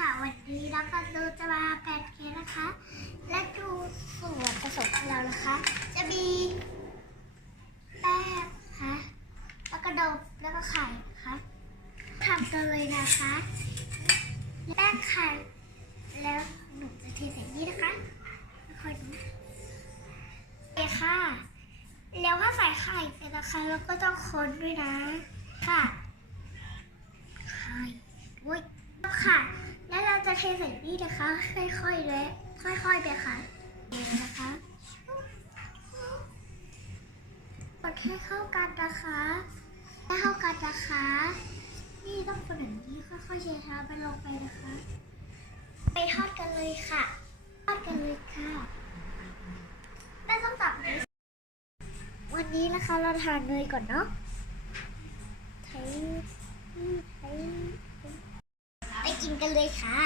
ค่ะ วันนี้น้องกันดูจะมาแพนเค้กนะคะ และดูส่วนผสมของเรานะคะ จะมีแป้งค่ะแล้วก็นมแล้วก็ไข่นะคะทำกันเลยนะคะ แป้งไข่แล้วหนูจะเทใส่นี่นะคะค่อยดูโอเค่ะ แล้วก็ใส่ไข่ไปนะคะแล้วก็ต้องคนด้วยนะ ค่ะ ไข่ด้วยค่ะ จะเทใส่นี่นะคะ ค่อยๆเลย ค่อยๆไปค่ะเองนะคะกดให้เข้ากันนะคะให้เข้ากันนะคะ นี่ต้องคนอย่างนี้ค่อยๆเทเท้าไปลงไปนะคะ ไปทอดกันเลยค่ะ ทอดกันเลยค่ะแต่ต้องตักวันนี้นะคะเราทานเนยก่อนเนาะไทยไทยไปกิน กันเลยค่ะ